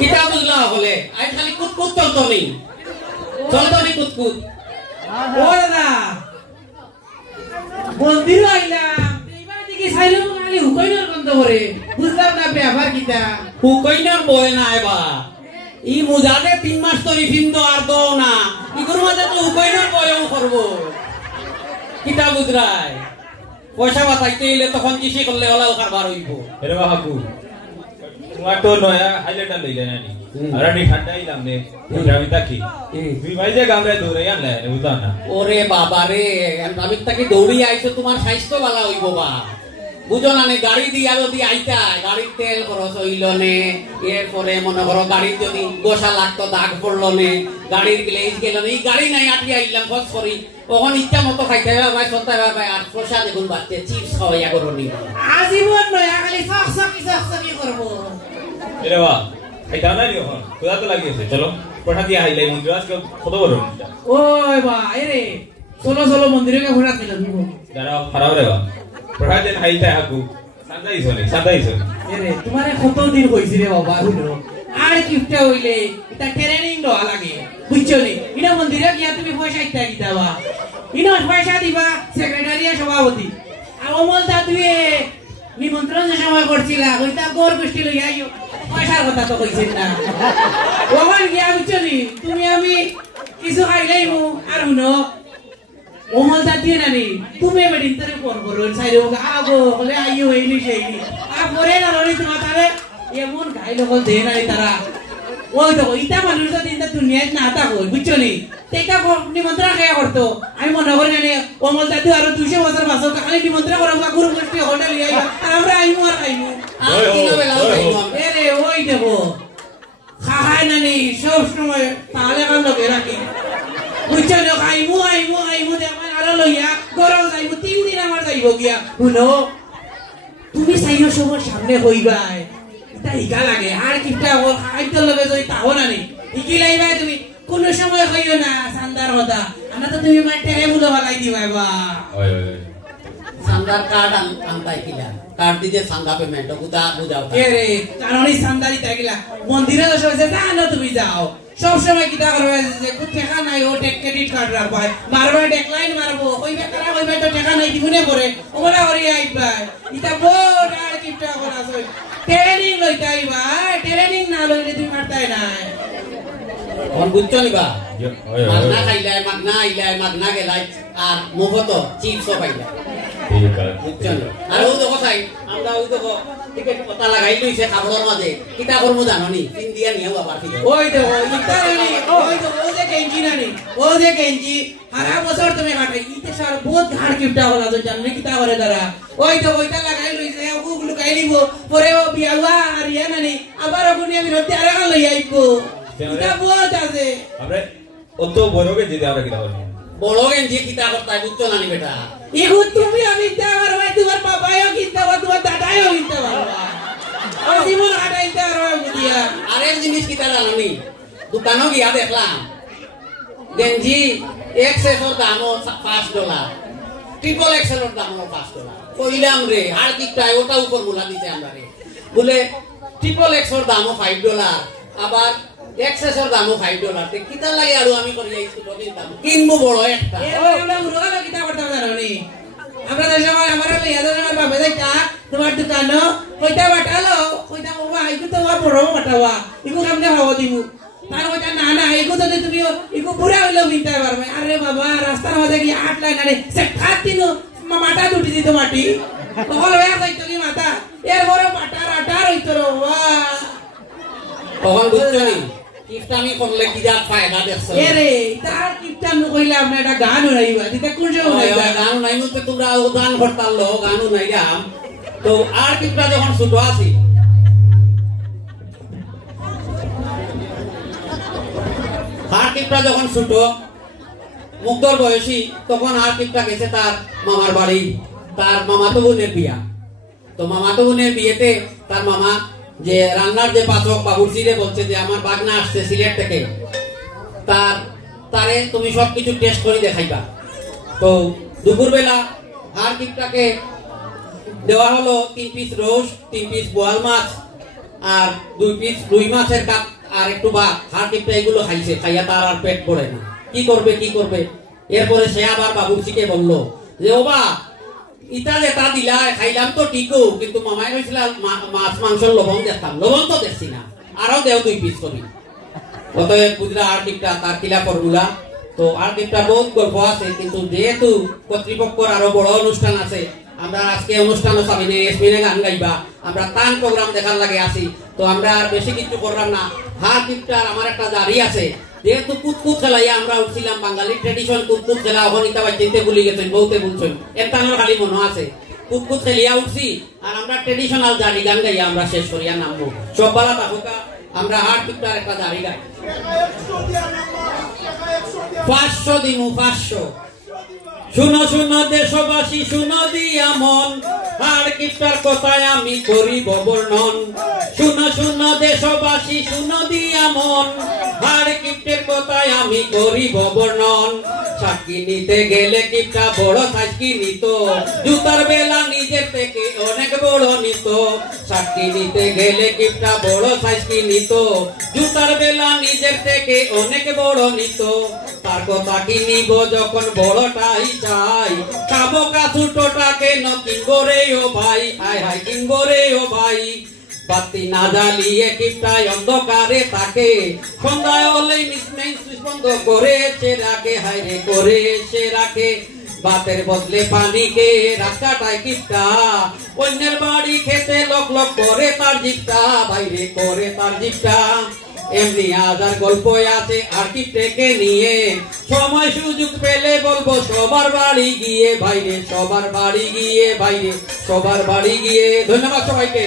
কিতা বুঝলা হলে আই খালি কুতকুত চলতো নেই কুতকুত ওরে না মন্দির আইলাম এইবার দিকে সাইলাম খালি হুকইনার গন্ধ করে বুঝলাম না ব্যাপার কিতা হুকইনার বয় না এবা ই মুজাদে 3 মাস তরি ফিন্দ আর দো না ইগুর মাঝে তো হুকইনার বয়ও করব কিতা বুঝরাই পয়সা বাতাইতে এলে তখন কিসে করলে ওলাও কারবার হইব এরে বাবু তোমার তো নয়া হাইলাইটার লইলে নানি আর আমি ঠান্ডাই লামনে আমি তাকি তুই ভাই যে গামরে দৌড়ে আনলে বুঝা না ওরে বাবা রে আমি তাকে দৌড়ি আইছো তোমার স্বাস্থ্য ভালো হইব বা বুঝো না গাড়ি দিয়া যদি আইতা গাড়ির তেল খরচ হইল নে এরপরে মনে করো গাড়ির যদি 10 লাখ তো দাগ পড়লো নে গাড়ির গ্লেজ গেল এই গাড়ি নাই আটি আইলাম খরচ করি তখন ইচ্ছা মতো খাইতে হবে ভাই সত্তা ভাই আর পোষা দেখুন বাচ্চা চিপস খাওয়াইয়া করনি আজীবন নয়া খালি সকি করব এরে বাবা খাইতা না নি এখন খোদা তো লাগিয়েছে চলো পড়া দিয়া হাইলাই মন্দির আজকে কত বড় ওই বা এরে চলো মন্দিরে কে ঘোরা দিল দাঁড়াও খারাপ রে বাবা পড়া দেন হাইতা হাকু সাদাইছো এরে তোমারে কত দিন কইছি রে বাবা হলো আর কিফটা হইলে এটা ট্রেনিং দেওয়া লাগে বুঝছো নি ইনা মন্দিরে গিয়া তুমি পয়সা ইত্তা দিবা ইনা পয়সা দিবা সেক্রেটারিয়া সভাপতি আর অমল দা তুই নিমন্ত্রণ যে সময় করছিলা ওইটা গোর গোষ্ঠী লই আইও পয়সার কথা তো কইছেন না ওমান গিয়া বুঝছো নি তুমি আমি কিছু খাইলেই মু আর হুনো অমল দা দিয়ে নানি তুমি বেডিন তরে ফোন করো সাইরো আগো বলে আইও হইনি সেইনি আর পরে না রনি তোমার তারে এমন গাই লোক দে নাই তারা ওই তো ইটা মানুষ তো দিন দুনিয়ায় না তা কই বুঝছো নি তেটা নিমন্ত্রণ খেয়া করতো আমি মনে করি না অমল দাদু আর 200 বছর বাসো খালি নিমন্ত্রণ করো গুরু গোষ্ঠী হোটেল লিয়ে আর আমরা আইমু আর খাইমু এরে ওই দেবো খাহাই নানি সব সময় তাহলে কান লগে রাখি বুঝছো নি আইমু দেখো আর লইয়া গরম যাইবো 3 দিন আমার যাইব গিয়া শুনো তুমি চাইও সবার সামনে হইবাই এটা ইগা লাগে আর কিটা ওর খাইতে লগে যাই তাও না নি ইকি লাইবা তুমি কোন সময় কইও না সান্দার কথা আমরা তো তুমি মাঠে বুলো বালাই দিবা বা ওই সান্দার কার্ড আনতাই কিলা কার্ড দিয়ে সান্দা পেমেন্ট বুঝাও কে রে কারণই সান্দারি তাইলা মন্দিরে তো সবাই জানো তুমি যাও সব সময় কিটা করবে যে কোন টাকা নাই ও ক্রেডিট কার্ড রাখবাই মারবা ডেকলাইন মারবো কইবে তারা কইবে তো টাকা নাই দিবনে করে ওরা হরি আইবা ইটা বোর্ড আর কিটা করা সই ট্রেনিং লইতাইবা ট্রেনিং না লইলে তুমি মারতাই না কোন বুঝছো নিবা মাগনা খাইলাই মাগনা আইলাই মাগনা গেলাই আর মুখতো চিপস পাইলা ঠিক আছে বুঝছো আর ও দেখো চাই আমরা ও দেখো টিকেট পতা লাগাই লইছে খাবড়র মাঝে কিটা করমু জানোনি তিন দিয়া নিও আবার ঠিক ওই দেখো ইতারানি ওই তো ও যে গেঞ্জি নানি ও যে গেঞ্জি হারা বছর তুমি কাটাই ইতে সার বহুত ঘাড় কিপটা হলা তো জাননি কিটা করে তারা ওই তো ওইটা লাগাই লইছে ওগুলো কাই নিব পরে ও বিয়াওয়া আর ইয়া নানি আবার ওগুনি আমি রতে আরে কাল লই আইবো এটা বহুত আছে আমরা অত বড়কে যদি আমরা কিনা বলবো বড় গেঞ্জি কিটা করতাই বুঝছো নানি বেটা ইগু তুমি আমি তা আর ভাই তোমার বাবাও কিনতে পারবা তোমার দাদাও কিনতে পারবা ও জীবন হাঁটাইতে আর বুঝিয়া আরেক জিনিস কিটা জানোনি দোকানও গিয়া দেখলাম গেঞ্জি এক্সেসর দামও $5 ট্রিপল এক্সেলের দামও $5 কইলাম রে আর কিটাই ওটা উপর মুলা দিতে আমরা রে বলে ট্রিপল এক্সের দামও $5 আবার এক্সেসর দামও $5 তে কিটা লাগে আর আমি করি এই স্কুলের দাম কিনবো বড় একটা আমরা মুরগালা কিটা করতে জানোনি আমরা দেশে আমার লিয়া আমার বাবা যাইতা তোমার দোকান কইতা বাটালো কইতা বাবা আইকু তোমার বড় বাটাওয়া ইকু কেমনে ভাবো দিমু তার কইতা না না ইকু যদি তুমি ইকু পুরা হইলো কিনতে পারবে আরে বাবা রাস্তার মধ্যে কি 8 লাইন আরে সে খাত দিন মাথা দুটি দিত মাটি তখন হয়ে যাইতো কি মাথা এর বড় বাটার আটার হইতো রে বাবা তখন বুঝছো নি কিফটা আমি করলে কি যা ফায়দা দেখছো এরে তার কিপটা নু কইলা আমরা এটা গান হইবা দিতে কোন যে হইবা গান নাই তো তোমরা গান করতাল গানও নাই রাম তো আর কিপটা যখন ছোট আছি আর কিপটা যখন ছোট মুক্তর বয়সী তখন আর কিপটা গেছে তার মামার বাড়ি তার মামাতো বোনের বিয়া তো মামাতো বোনের বিয়েতে তার মামা যে রান্নার যে পাচক বাবুর্চিরে বলছে যে আমার বাগনা আসছে সিলেট থেকে তার তারে তুমি সবকিছু টেস্ট করে দেখাইবা। তো দুপুরবেলা হাড় কিপটাকে দেওয়া হলো 3 পিস রোজ, 3 পিস বোয়াল মাছ আর 2 পিস রুই মাছের কাপ আর একটু ভাত। হাড় কিপটা এগুলো খাইছে, খাইয়া তার আর পেট পড়ে না। কি করবে? এরপরে সে আবার বাবুর্চিকে বলল যে ও বা ইটা যেটা দিলা খাইলাম তো ঠিকও, কিন্তু মামাই হয়েছিল মাছ মাংসের লবণ দেখতাম, লবণ তো দেখছি না, আরো দেও 2 পিস করি। অতএব বুঝলা হাড় কিপটা তার কিলা ফর্মুলা। তো হাড় কিপটা বহুত গল্প আছে, কিন্তু যেহেতু কর্তৃপক্ষের আরো বড় অনুষ্ঠান আছে, আমরা আজকে অনুষ্ঠানও সামনে এসমিনে গান গাইবা, আমরা তান প্রোগ্রাম দেখার লাগে আসি, তো আমরা আর বেশি কিছু করলাম না। হাড় কিপটার আমার একটা জারি আছে, যেহেতু কুতকুত খেলাইয়া আমরা উঠছিলাম, বাঙালি ট্রেডিশন কুতকুত খেলা অহনিতা বাচ্চিতে ভুলি গেছেন, বহুতে বলছেন, এর খালি মনে আছে। কুতকুত খেলিয়া উঠছি আর আমরা ট্রেডিশনাল জারি গান গাইয়া আমরা শেষ করিয়া নামবো। সব বালা তাহকা আমরা হাড় কিপটার একটা জারি গাই। 500 দিমু 500। শুনো শুনো দেশবাসী, শুনো দিয়া মন, হাড় কিপটার কথায় আমি করিব বর্ণন। শুনো শুনো দেশবাসী, শুনো দিয়া মন, হাড় কিপটের কথায় আমি করিব বর্ণন। সাক্ষী নিতে গেলে কিপটা বড় সাক্ষী নিত, জুতার বেলা নিজের থেকে অনেক বড় নিত। সাক্ষী নিতে গেলে কিপটা বড় সাক্ষী নিত, জুতার বেলা নিজের থেকে অনেক বড় নিত। তার কথা কি নিব যখন বড়টাই চাই, খাবো ছোটটাকে ন কিনবো রে ও ভাই, হায় হায় কিনবো রে ও ভাই। বাতি না জ্বালিয়ে কিপটায় অন্ধকারে তাকে, সন্ধ্যায় হলেই মিসমেন্স বন্ধ করে সে রাখে, হায় রে করে সে রাখে। বাতের বদলে পানিকে রাস্তাটায় কিপটা, অন্যের বাড়ি খেতে লক লক করে তার জিপটা, বাইরে করে তার জিপটা। এমনি হাজার গল্প আছে আর কিপটেকে নিয়ে, সময় সুযোগ পেলে বলবো সবার বাড়ি গিয়ে, বাইরে সবার বাড়ি গিয়ে, বাইরে সবার বাড়ি গিয়ে। ধন্যবাদ সবাইকে।